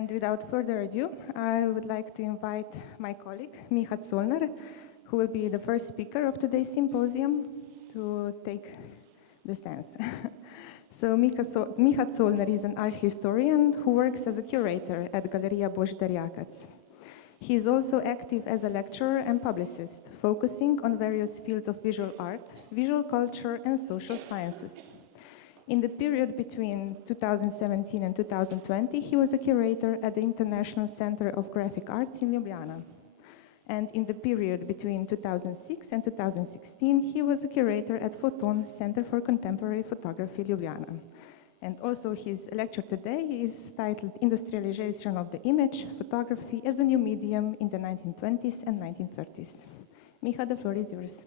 And without further ado, I would like to invite my colleague, Miha, who will be the first speaker of today's symposium, to take the stance. So Miha is an art historian who works as a curator at Galerija Božidar Jakac. He is also active as a lecturer and publicist, focusing on various fields of visual art, visual culture, and social sciences. In the period between 2017 and 2020, he was a curator at the International Center of Graphic Arts in Ljubljana. And in the period between 2006 and 2016, he was a curator at Photon Center for Contemporary Photography, Ljubljana. And also his lecture today is titled Industrialization of the Image, Photography as a New Medium in the 1920s and 1930s. Miha, the floor is yours.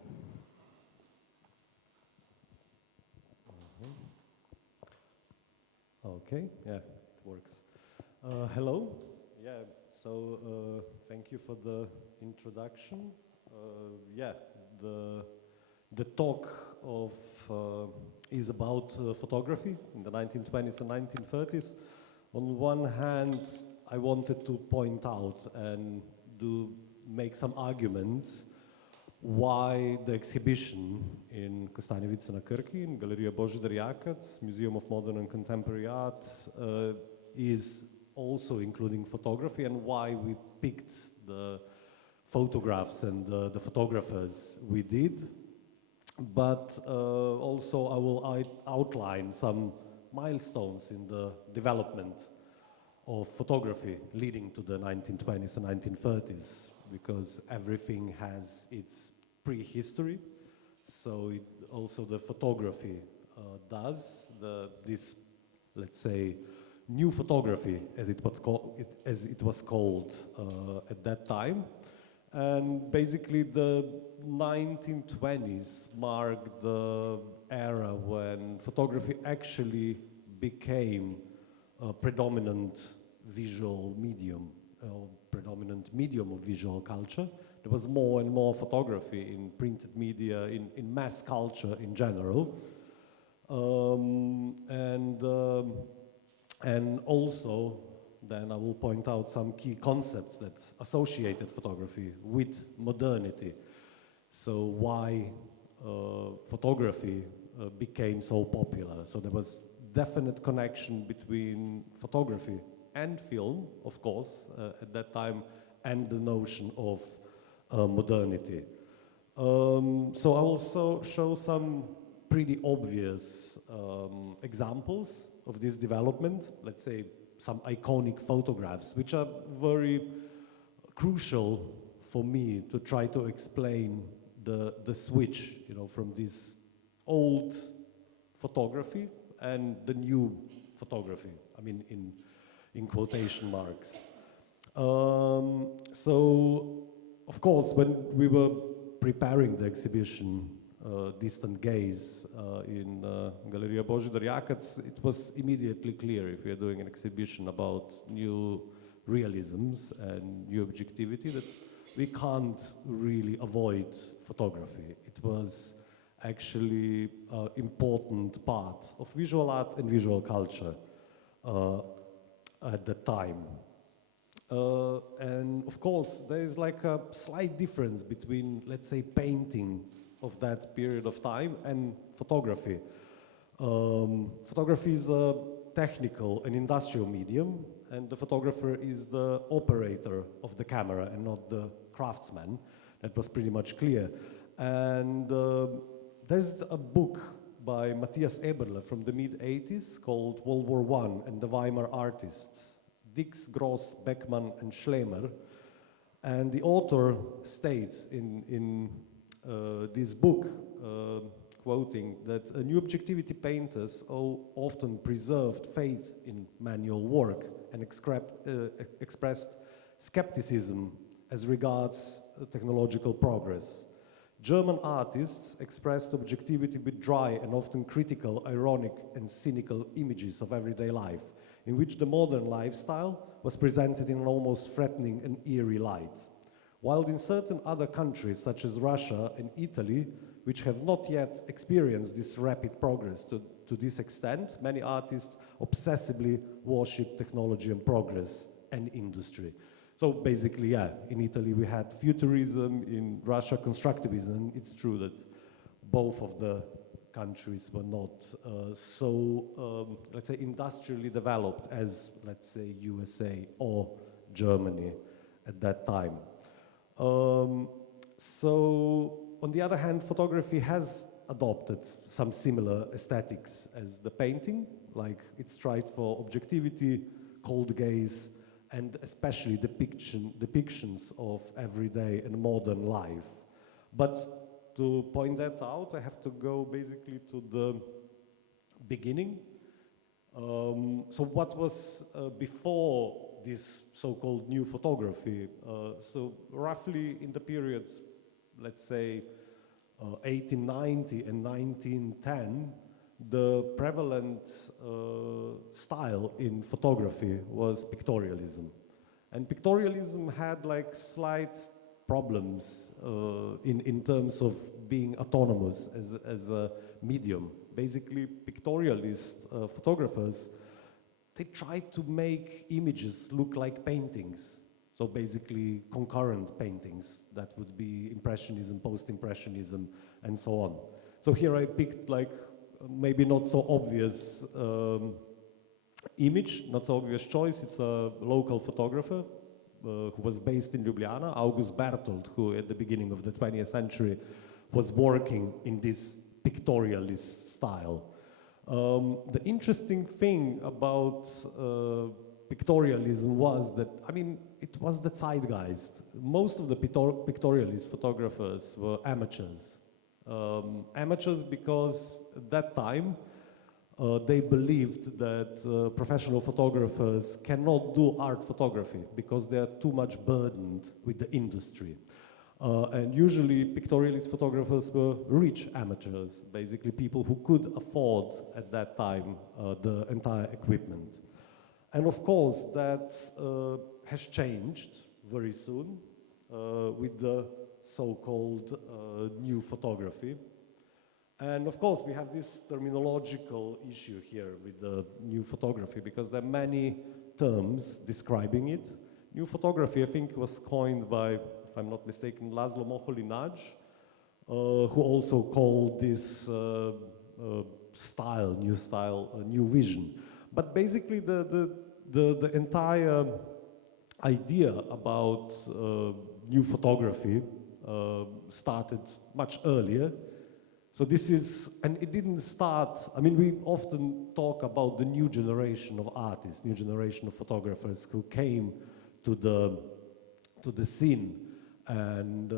Okay, yeah, it works. Hello, yeah, so thank you for the introduction. The talk is about photography in the 1920s and 1930s. On one hand, I wanted to point out and make some arguments why the exhibition in Kostanjevica na Krki, in Galerija Božidar Jakac, Museum of Modern and Contemporary Art, is also including photography, and why we picked the photographs and the photographers we did. But also I will outline some milestones in the development of photography leading to the 1920s and 1930s, because everything has its prehistory. So also the photography does this, let's say, new photography, as it was called at that time. And basically the 1920s marked the era when photography actually became a predominant visual medium, predominant medium of visual culture. There was more and more photography in printed media, in mass culture in general. And also, then I will point out some key concepts that associated photography with modernity. So why photography became so popular. So there was definite connection between photography and film, of course, at that time, and the notion of modernity. So I also show some pretty obvious examples of this development, let's say some iconic photographs, which are very crucial for me to try to explain the switch, from this old photography and the new photography, I mean in quotation marks. So, of course, when we were preparing the exhibition, Distant Gaze, in Galerija Božidar Jakac, it was immediately clear, if we are doing an exhibition about new realisms and new objectivity, that we can't really avoid photography. It was actually an important part of visual art and visual culture at the time. And of course, there is like a slight difference between, let's say, painting of that period of time and photography. Photography is a technical and industrial medium, and the photographer is the operator of the camera and not the craftsman. That was pretty much clear. And there's a book by Matthias Eberle from the mid-80s called World War I and the Weimar Artists, Dix, Gross, Beckmann, and Schlemer. And the author states in this book, quoting, that new objectivity painters often preserved faith in manual work and expressed skepticism as regards technological progress. German artists expressed objectivity with dry and often critical, ironic and cynical images of everyday life, in which the modern lifestyle was presented in an almost threatening and eerie light. While in certain other countries, such as Russia and Italy, which have not yet experienced this rapid progress to this extent, many artists obsessively worship technology and progress and industry. So basically, yeah, in Italy we had futurism, in Russia constructivism. It's true that both of the countries were not let's say, industrially developed as, let's say, USA or Germany at that time. So, on the other hand, photography has adopted some similar aesthetics as the painting, like it's tried for objectivity, cold gaze, and especially depictions of everyday and modern life. But to point that out, I have to go basically to the beginning. So what was before this so-called new photography? So roughly in the period, let's say, 1890 and 1910, the prevalent style in photography was pictorialism. And pictorialism had like slight problems in terms of being autonomous as a medium. Basically, pictorialist photographers, they tried to make images look like paintings. So basically concurrent paintings that would be Impressionism, Post-Impressionism, and so on. So here I picked like maybe not so obvious image, not so obvious choice. It's a local photographer who was based in Ljubljana, August Bertold, who at the beginning of the 20th century was working in this pictorialist style. The interesting thing about pictorialism was that, I mean, it was the zeitgeist. Most of the pictorialist photographers were amateurs. Amateurs because at that time they believed that professional photographers cannot do art photography because they are too much burdened with the industry. And usually pictorialist photographers were rich amateurs, basically people who could afford at that time the entire equipment. And of course that has changed very soon with the so-called new photography. And of course we have this terminological issue here with the new photography because there are many terms describing it. New photography, I think, was coined by, if I'm not mistaken, Laszlo Moholy-Nagy, who also called this style, new vision. But basically the entire idea about new photography started much earlier. So this is, and it didn't start, I mean, we often talk about the new generation of artists, new generation of photographers who came to the scene and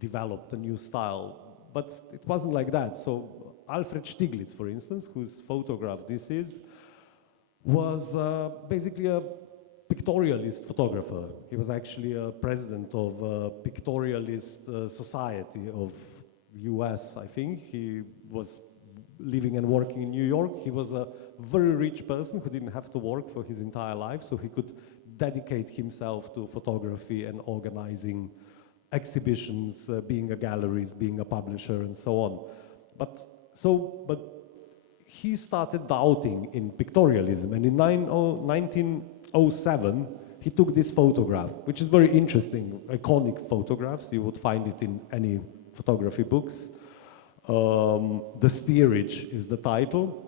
developed a new style. But it wasn't like that. So Alfred Stieglitz, for instance, whose photograph this is, was basically a pictorialist photographer. He was actually a president of a pictorialist society of US, I think. He was living and working in New York. He was a very rich person who didn't have to work for his entire life, so he could dedicate himself to photography and organizing exhibitions, being a gallerist, being a publisher, and so on. But he started doubting in pictorialism, and in 1907 he took this photograph, which is very interesting, iconic photographs. You would find it in any photography books. The Steerage is the title.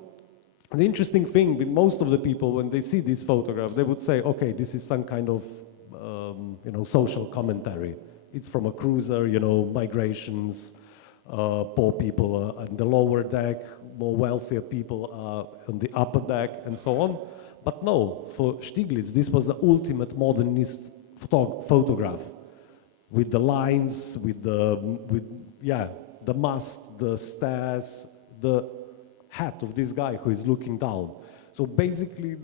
The interesting thing with most of the people, when they see this photograph, they would say, okay, this is some kind of social commentary. It's from a cruiser, migrations, poor people are on the lower deck, more wealthier people are on the upper deck, and so on. But no, for Stieglitz, this was the ultimate modernist photograph, with the lines, with the mast, the stairs, the hat of this guy who is looking down. So basically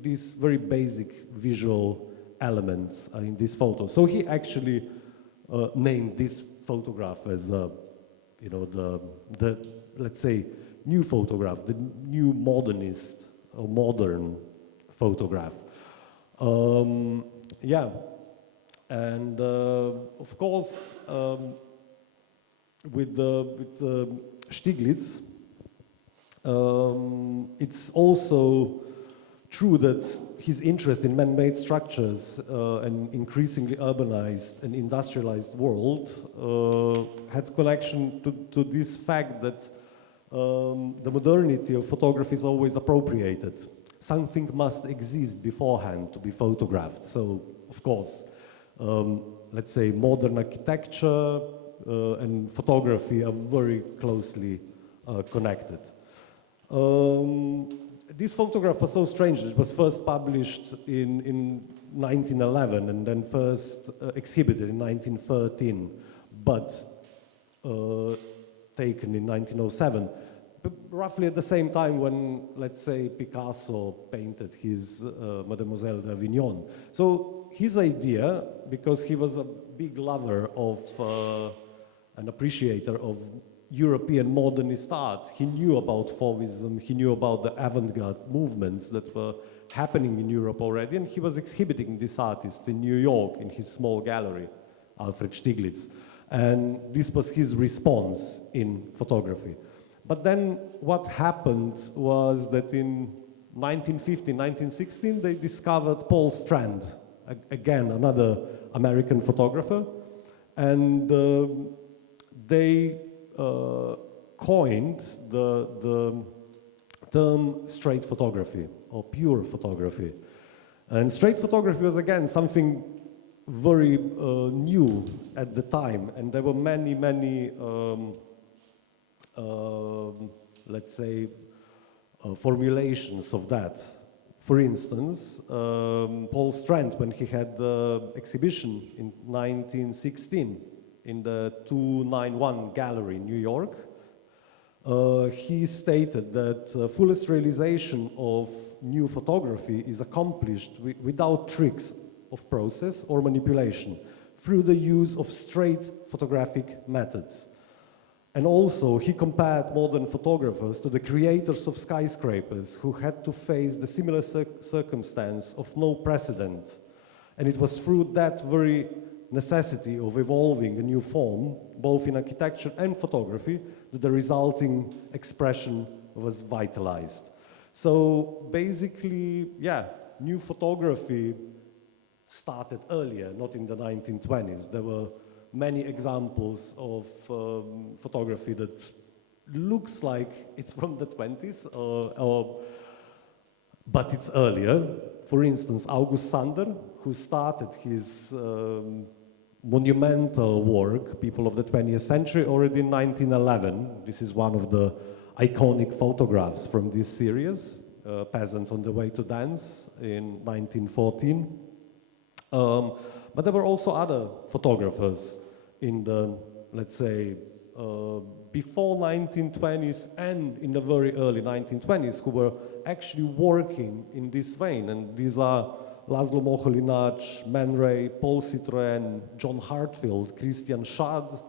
these very basic visual elements are in this photo. So he actually named this photograph as the let's say new photograph, the new modernist or modern photograph. And of course with Stieglitz, it's also true that his interest in man-made structures and increasingly urbanized and industrialized world had connection to this fact that the modernity of photography is always appropriated. Something must exist beforehand to be photographed. So, of course, let's say modern architecture and photography are very closely connected. This photograph was so strange. It was first published in 1911 and then first exhibited in 1913, but taken in 1907, roughly at the same time when, let's say, Picasso painted his Mademoiselle d'Avignon. So his idea, because he was a big lover of an appreciator of European modernist art, he knew about Fauvism, he knew about the avant-garde movements that were happening in Europe already, and he was exhibiting these artists in New York in his small gallery, Alfred Stieglitz. And this was his response in photography. But then what happened was that in 1915, 1916, they discovered Paul Strand, again, another American photographer, and they coined the term straight photography or pure photography. And straight photography was, again, something very new at the time, and there were many, let's say, formulations of that. For instance, Paul Strand, when he had the exhibition in 1916 in the 291 Gallery in New York, he stated that fullest realization of new photography is accomplished without tricks of process or manipulation through the use of straight photographic methods. And also, he compared modern photographers to the creators of skyscrapers who had to face the similar circumstance of no precedent. And it was through that very necessity of evolving a new form, both in architecture and photography, that the resulting expression was vitalized. So basically, yeah, new photography started earlier, not in the 1920s. There were many examples of photography that looks like it's from the 20s, but it's earlier. For instance, August Sander, who started his monumental work, People of the 20th Century, already in 1911. This is one of the iconic photographs from this series, Peasants on the Way to Dance, in 1914. But there were also other photographers in the, let's say, before 1920s and in the very early 1920s who were actually working in this vein. And these are Laszlo Moholy-Nagy, Man Ray, Paul Citroën, John Hartfield, Christian Schad,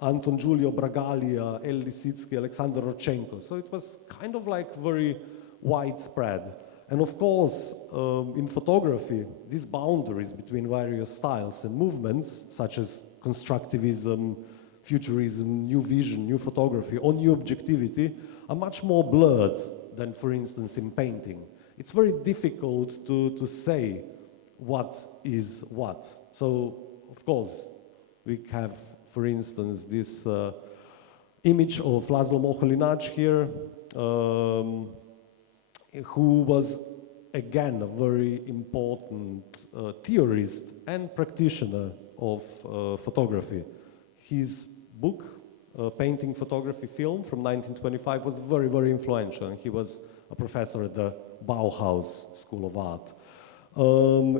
Anton Giulio Bragalia, El Lisitsky, Alexander Rodchenko. So it was kind of like very widespread. And of course, in photography, these boundaries between various styles and movements, such as constructivism, futurism, new vision, new photography, or new objectivity, are much more blurred than, for instance, in painting. It's very difficult to say what is what. So, of course, we have, for instance, this image of Laszlo Moholy-Nagy here, who was, again, a very important theorist and practitioner of photography. His book, Painting, Photography, Film, from 1925, was very, very influential. He was a professor at the Bauhaus School of Art.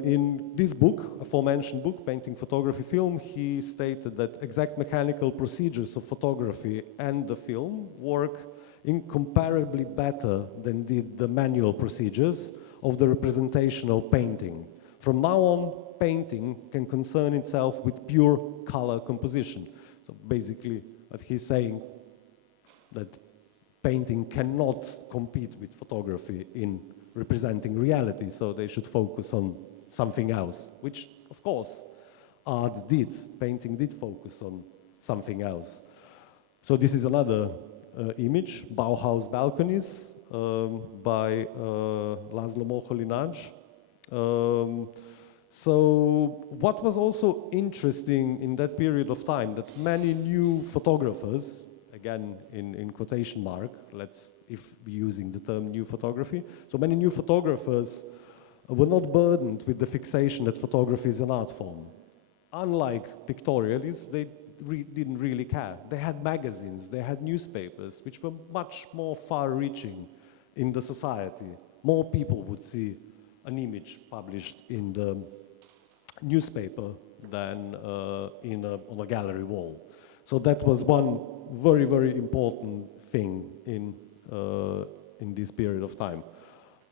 In this book, aforementioned book, Painting, Photography, Film, he stated that exact mechanical procedures of photography and the film work incomparably better than did the manual procedures of the representational painting. From now on, painting can concern itself with pure color composition. So basically, what he's saying, that painting cannot compete with photography in representing reality, so they should focus on something else, which, of course, art did. Painting did focus on something else. So this is another image, Bauhaus balconies. by Laszlo Moholy-Nagy. So what was also interesting in that period of time, that many new photographers, again in quotation mark, if we're using the term new photography, so many new photographers were not burdened with the fixation that photography is an art form. Unlike pictorialists, they didn't really care. They had magazines, they had newspapers, which were much more far-reaching in the society. More people would see an image published in the newspaper than on a gallery wall. So that was one very, very important thing in this period of time.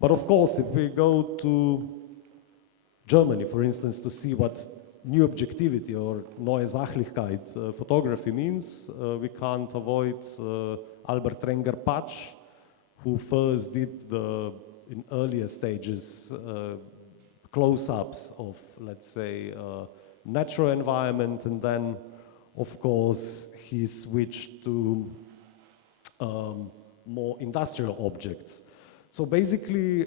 But of course, if we go to Germany, for instance, to see what new objectivity or neue Sachlichkeit photography means, we can't avoid Albert Renger-Patsch, who first did in earlier stages close-ups of, let's say, natural environment, and then, of course, he switched to more industrial objects. So basically,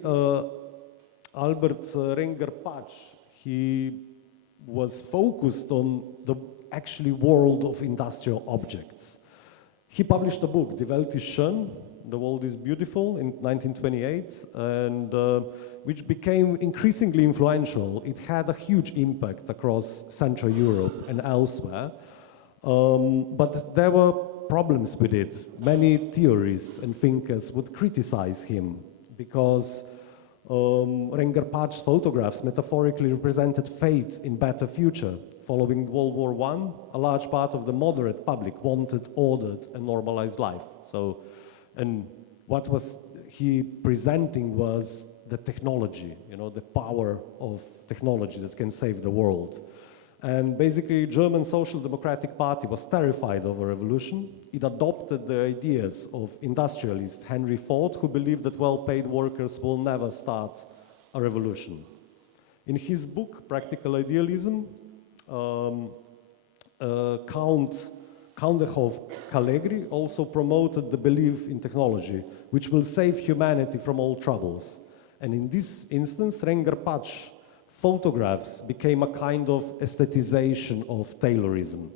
Albert Renger-Patsch, he was focused on the actually world of industrial objects. He published a book, Die Welt ist schön, The World is Beautiful, in 1928, and which became increasingly influential. It had a huge impact across Central Europe and elsewhere, but there were problems with it. Many theorists and thinkers would criticize him because Renger-Patsch's photographs metaphorically represented faith in better future. Following World War I, a large part of the moderate public wanted ordered and normalized life. So, and what was he presenting was the technology, you know, the power of technology that can save the world. And basically, German Social Democratic Party was terrified of a revolution. It adopted the ideas of industrialist Henry Ford, who believed that well-paid workers will never start a revolution. In his book, Practical Idealism, Count de Calegri also promoted the belief in technology, which will save humanity from all troubles. And in this instance, Renger-Patsch photographs became a kind of aestheticization of Taylorism.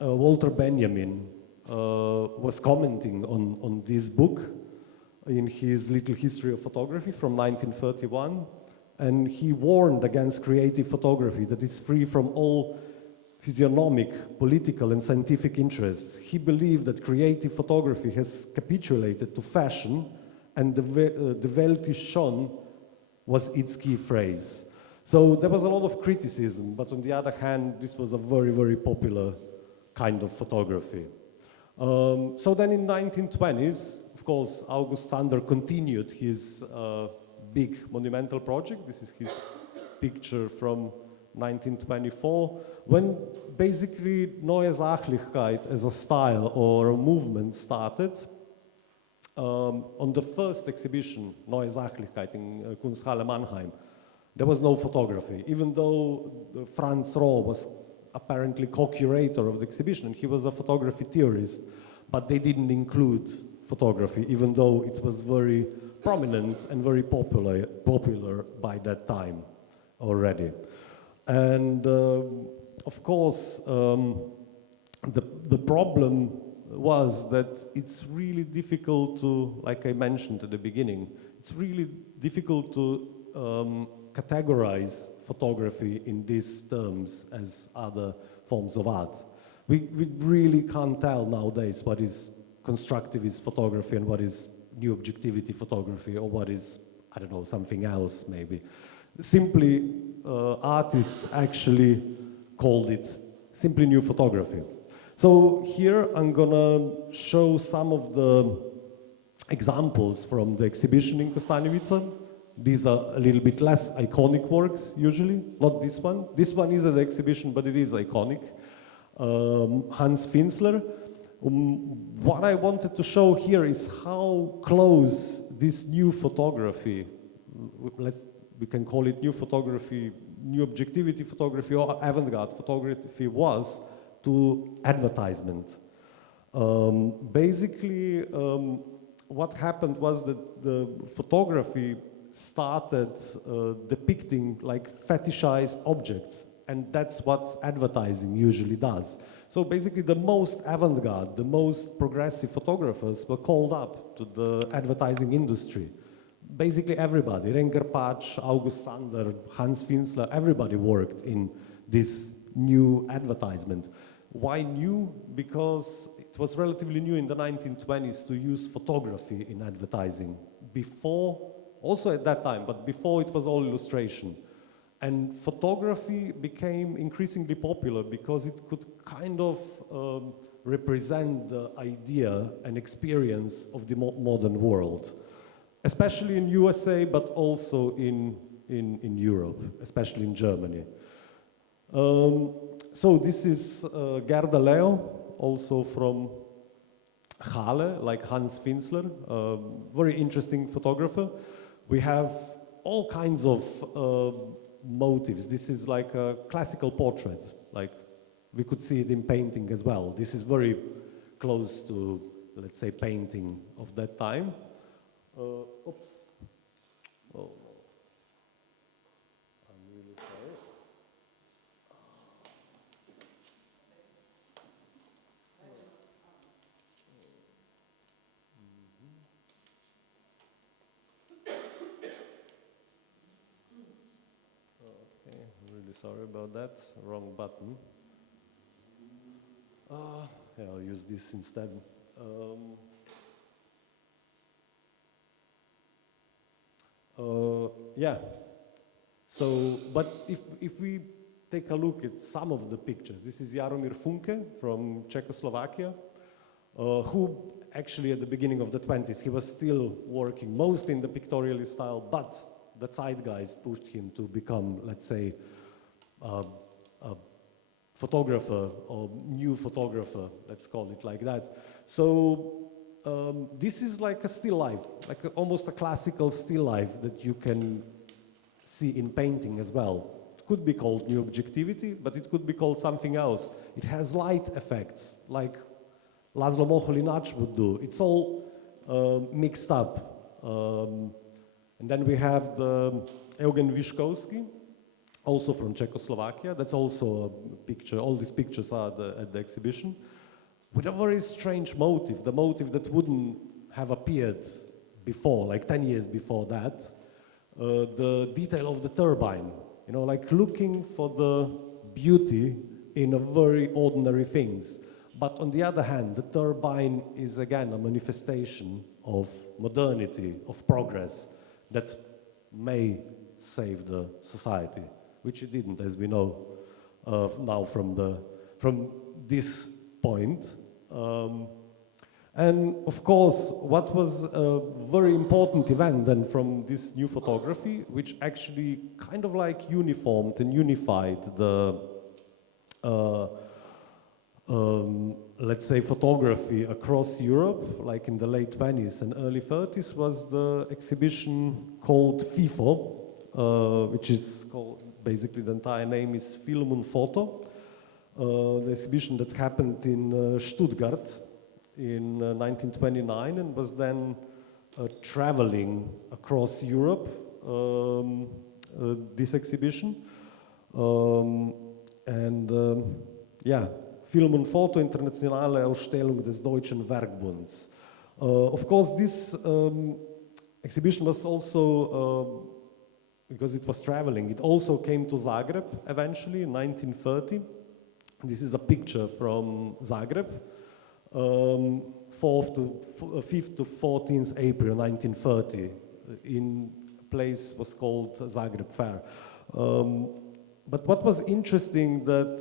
Walter Benjamin was commenting on this book in his Little History of Photography from 1931, and he warned against creative photography that is free from all physiognomic, political and scientific interests. He believed that creative photography has capitulated to fashion, and the Welt ist schön was its key phrase. So there was a lot of criticism, but on the other hand, this was a very, very popular kind of photography. So then in 1920s, of course, August Sander continued his big monumental project. This is his picture from 1924, when basically Neue Sachlichkeit as a style or a movement started. On the first exhibition, Neue Sachlichkeit in Kunsthalle Mannheim, there was no photography, even though Franz Roh was apparently co-curator of the exhibition. He was a photography theorist, but they didn't include photography, even though it was very prominent and very popular by that time already. And of course, the problem was that it's really difficult to, like I mentioned at the beginning, it's really difficult to categorize photography in these terms as other forms of art. We really can't tell nowadays what is constructivist photography and what is new objectivity photography, or what is, I don't know, something else maybe. Simply, artists actually called it simply new photography. So here I'm gonna show some of the examples from the exhibition in Kostanjevica. These are a little bit less iconic works usually, not this one. This one is an exhibition, but it is iconic. Hans Finzler. What I wanted to show here is how close this new photography, we can call it new photography, new objectivity photography or avant-garde photography was to advertisement. Basically, what happened was that the photography started depicting like fetishized objects, and that's what advertising usually does. So basically the most avant-garde, the most progressive photographers were called up to the advertising industry. Basically everybody, Renger Patch, August Sander, Hans Finsler, everybody worked in this new advertisement. Why new? Because it was relatively new in the 1920s to use photography in advertising. Before, also at that time, but before it was all illustration. And photography became increasingly popular because it could kind of represent the idea and experience of the modern world. Especially in USA, but also in Europe, especially in Germany. So this is Gerda Leo, also from Halle, like Hans Finsler, very interesting photographer. We have all kinds of motives. This is like a classical portrait, like we could see it in painting as well. This is very close to, let's say, painting of that time. Oops. Oh, I'm really sorry. Okay, I'm really sorry about that. Wrong button. Yeah, I'll use this instead. Yeah. So, but if we take a look at some of the pictures, this is Jaromir Funke from Czechoslovakia, who actually at the beginning of the 20s, he was still working mostly in the pictorialist style, but the zeitgeist pushed him to become, let's say, a photographer or new photographer, let's call it like that. So this is like a still life, like almost a classical still life that you can see in painting as well. It could be called new objectivity, but it could be called something else. It has light effects, like Laszlo Moholy-Nagy would do. It's all mixed up. And then we have the Eugen Wiszkowski, also from Czechoslovakia. That's also a picture. All these pictures are at the exhibition, with a very strange motive, the motive that wouldn't have appeared before, like 10 years before that. The detail of the turbine, you know, like looking for the beauty in a very ordinary things. But on the other hand, the turbine is again a manifestation of modernity, of progress, that may save the society, which it didn't, as we know now from this point. And of course, what was a very important event then from this new photography, which actually kind of like uniformed and unified the, let's say, photography across Europe, like in the late 20s and early 30s, was the exhibition called FIFO, which is called, basically the entire name is Film und Foto. The exhibition that happened in Stuttgart in 1929 and was then traveling across Europe, this exhibition. Yeah, Film und Foto, internationale Ausstellung des Deutschen Werkbunds. Of course, this exhibition was also, because it was traveling, it also came to Zagreb eventually in 1930. This is a picture from Zagreb, 5th to 14th April 1930, in a place was called Zagreb Fair. But what was interesting that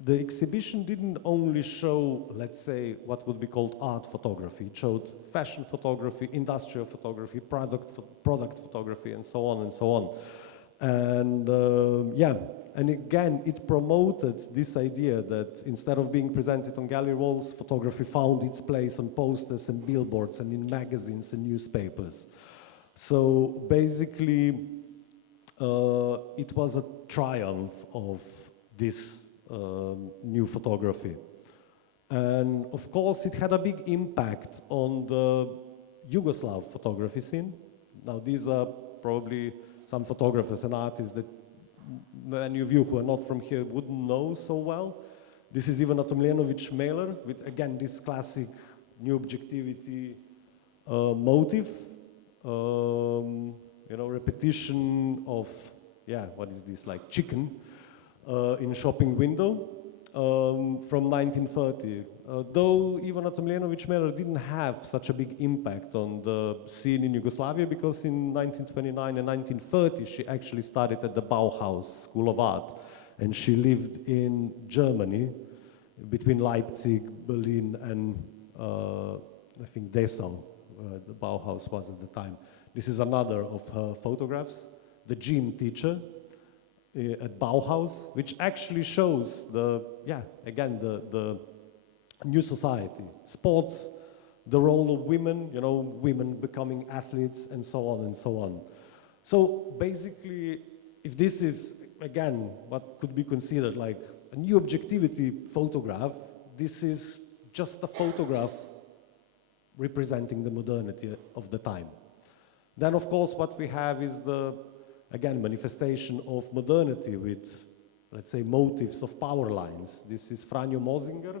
the exhibition didn't only show, let's say, what would be called art photography. It showed fashion photography, industrial photography, product photography, and so on and so on. And yeah, and again, it promoted this idea that instead of being presented on gallery walls, photography found its place on posters and billboards and in magazines and newspapers. So basically, it was a triumph of this new photography. And of course, it had a big impact on the Yugoslav photography scene. Now, these are probably some photographers and artists that many of you who are not from here wouldn't know so well. This is Ivana Tomljenović Mailer with, again, this classic new objectivity motif. You know, repetition of, yeah, what is this, like chicken in shopping window. From 1930. Though Ivana Tomljenović-Mailer didn't have such a big impact on the scene in Yugoslavia, because in 1929 and 1930 she actually studied at the Bauhaus School of Art, and she lived in Germany between Leipzig, Berlin, and I think Dessau, the Bauhaus was at the time. This is another of her photographs, the gym teacher at Bauhaus, which actually shows the, yeah, again, the new society, sports, the role of women, you know, women becoming athletes, and so on and so on. So basically, if this is, again, what could be considered like a new objectivity photograph, this is just a photograph representing the modernity of the time. Then, of course, what we have is the, again, manifestation of modernity with, let's say, motifs of power lines. This is Franjo Mosinger,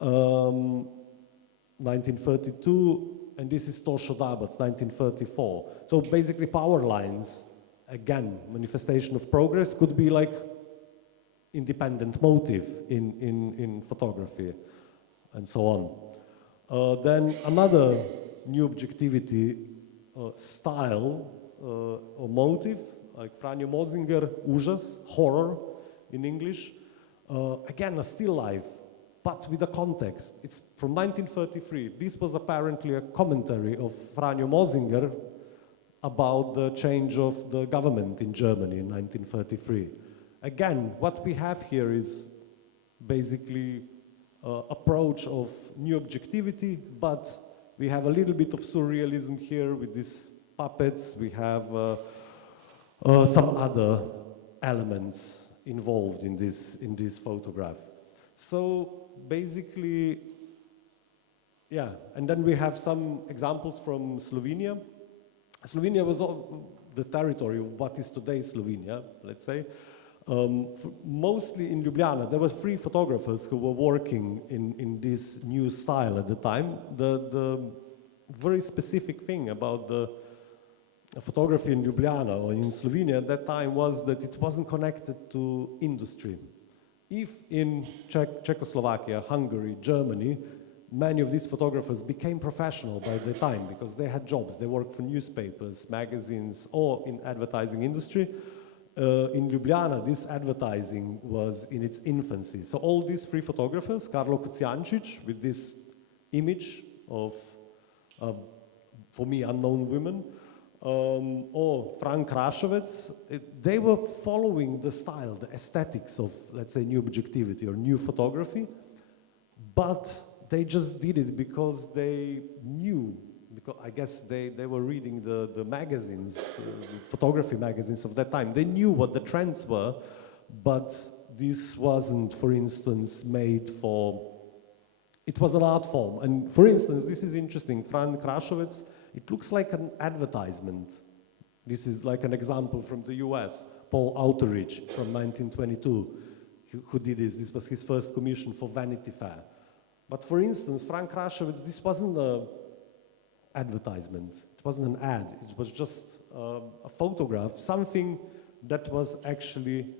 1932, and this is Tošo Dabac, 1934. So basically power lines, again, manifestation of progress, could be like independent motive in photography, and so on. Then another new objectivity style or motive, like Franjo Mosinger, užas, horror in English. Again, a still life, but with a context. It's from 1933. This was apparently a commentary of Franjo Mosinger about the change of the government in Germany in 1933. Again, what we have here is basically approach of new objectivity, but we have a little bit of surrealism here with these puppets. We have some other elements involved in this photograph. So basically, yeah, and then we have some examples from Slovenia. Slovenia was the territory of what is today Slovenia, let's say. Mostly in Ljubljana, there were 3 photographers who were working in this new style at the time. The very specific thing about the photography in Ljubljana or in Slovenia at that time was that it wasn't connected to industry. If in Czechoslovakia, Hungary, Germany, many of these photographers became professional by the time because they had jobs, they worked for newspapers, magazines, or in advertising industry. In Ljubljana, this advertising was in its infancy. So all these 3 photographers, Karlo Kocijančić with this image of, for me, unknown women, or Frank Krašovec, they were following the style, the aesthetics of, let's say, new objectivity or new photography, but they just did it because they knew, because I guess they were reading the magazines, photography magazines of that time. They knew what the trends were, but this wasn't, for instance, made for, it was an art form. And for instance, this is interesting, Frank Krašovec, it looks like an advertisement. This is like an example from the US, Paul Outeridge from 1922, who did this. This was his first commission for Vanity Fair. But for instance, Frank Krašovec, this wasn't an advertisement. It wasn't an ad. It was just a photograph, something that was actually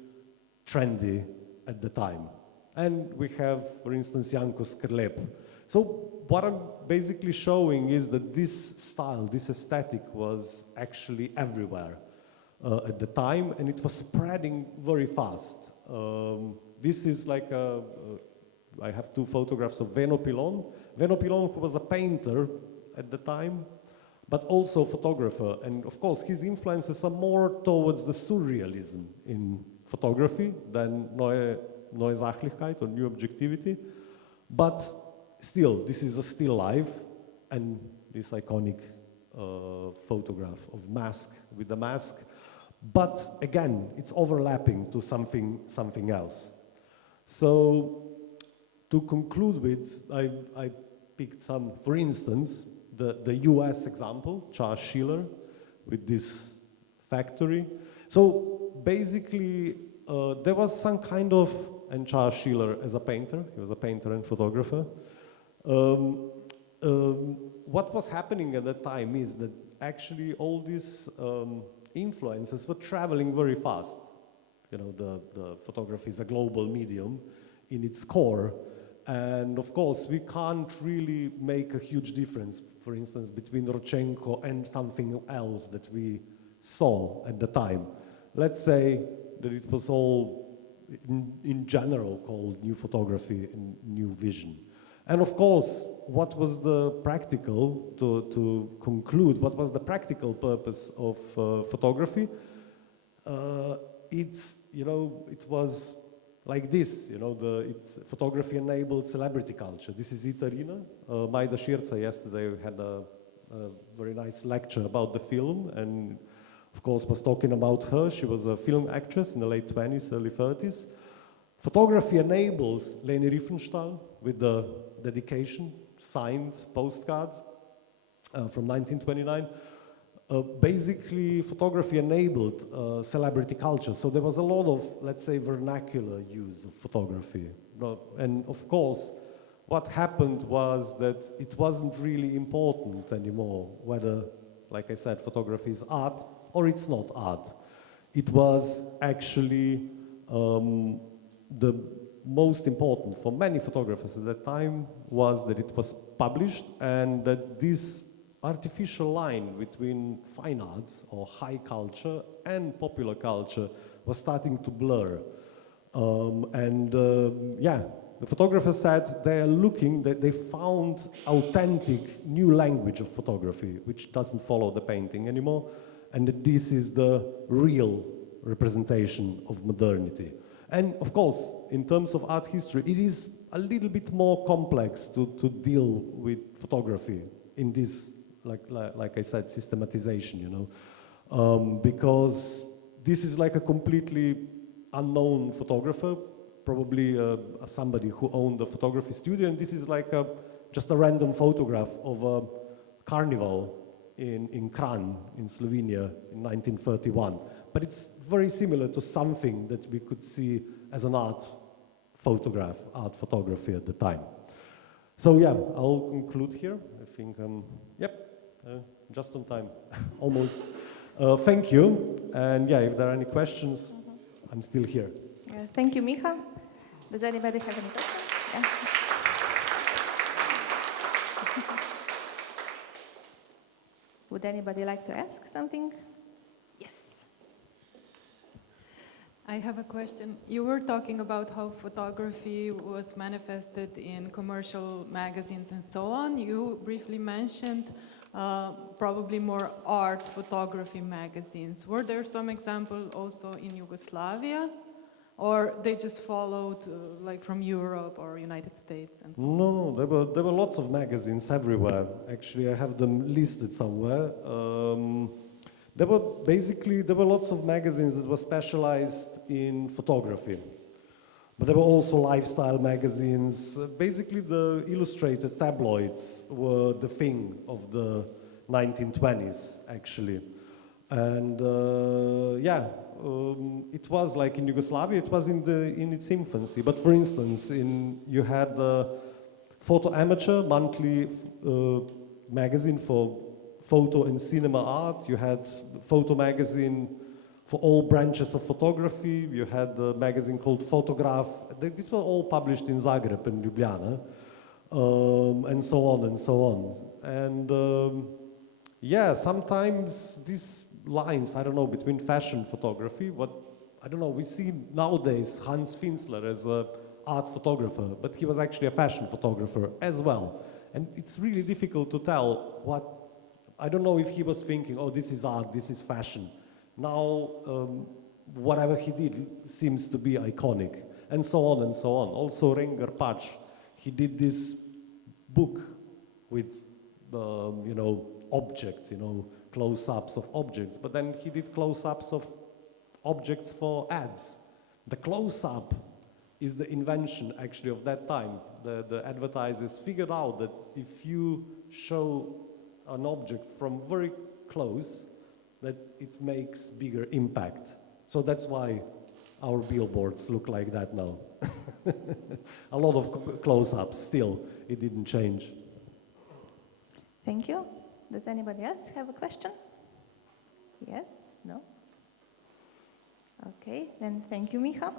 trendy at the time. And we have, for instance, Janko Skrlep. So what I'm basically showing is that this style, this aesthetic was actually everywhere at the time, and it was spreading very fast. This is like I have 2 photographs of Veno Pilon. Veno Pilon, who was a painter at the time, but also a photographer. And of course, his influences are more towards the surrealism in photography than Neue Sachlichkeit or new objectivity. But still, this is a still life, and this iconic photograph of mask with the mask. But again, it's overlapping to something else. So to conclude with, I picked some, for instance, the US example, Charles Schiller, with this factory. So basically, there was some kind of, and Charles Schiller as a painter, he was a painter and photographer. What was happening at that time is that actually all these influences were traveling very fast. You know, the photography is a global medium in its core. And of course, we can't really make a huge difference, for instance, between Rodchenko and something else that we saw at the time. Let's say that it was all in general called new photography and new vision. And of course, what was the practical, to conclude, what was the practical purpose of photography? It was like this, photography enabled celebrity culture. This is Itarina. Majda Širca yesterday had a very nice lecture about the film, and of course was talking about her. She was a film actress in the late 20s, early 30s. Photography enables Leni Riefenstahl with the dedication, signed postcard from 1929. Basically, photography enabled celebrity culture. So there was a lot of, let's say, vernacular use of photography. And of course, what happened was that it wasn't really important anymore whether, like I said, photography is art or it's not art. It was actually the most important for many photographers at that time was that it was published, and that this artificial line between fine arts or high culture and popular culture was starting to blur. The photographers said they found authentic new language of photography, which doesn't follow the painting anymore, and that this is the real representation of modernity. And of course, in terms of art history, it is a little bit more complex to deal with photography in this, like I said, systematization, because this is like a completely unknown photographer, probably somebody who owned a photography studio, and this is like just a random photograph of a carnival in Kranj, in Slovenia, in 1931. But it's very similar to something that we could see as an art photography at the time. So yeah, I'll conclude here. I think, just on time, almost. Thank you. And yeah, if there are any questions, I'm still here. Thank you, Miha. Does anybody have any questions? Yeah. Would anybody like to ask something? Yes. I have a question. You were talking about how photography was manifested in commercial magazines and so on. You briefly mentioned probably more art photography magazines. Were there some examples also in Yugoslavia? Or they just followed like from Europe or United States and so on? No, there were lots of magazines everywhere. Actually, I have them listed somewhere. There were lots of magazines that were specialized in photography. But there were also lifestyle magazines. Basically, the illustrated tabloids were the thing of the 1920s, actually. And it was like in Yugoslavia, it was in its infancy. But for instance, you had the Photo Amateur monthly magazine for photo and cinema art. You had photo magazine for all branches of photography. You had a magazine called Photograph. These were all published in Zagreb and Ljubljana, and so on and so on. And sometimes these lines, I don't know, between fashion photography, we see nowadays Hans Finzler as an art photographer, but he was actually a fashion photographer as well. And it's really difficult to tell I don't know if he was thinking, oh, this is art, this is fashion. Now, whatever he did seems to be iconic, and so on and so on. Also, Renger Pač, he did this book with, objects, close-ups of objects, but then he did close-ups of objects for ads. The close-up is the invention, actually, of that time. the advertisers figured out that if you show an object from very close, that it makes bigger impact. So that's why our billboards look like that now. A lot of close-ups still, it didn't change. Thank you. Does anybody else have a question? Yes? No? Okay, then thank you, Miha.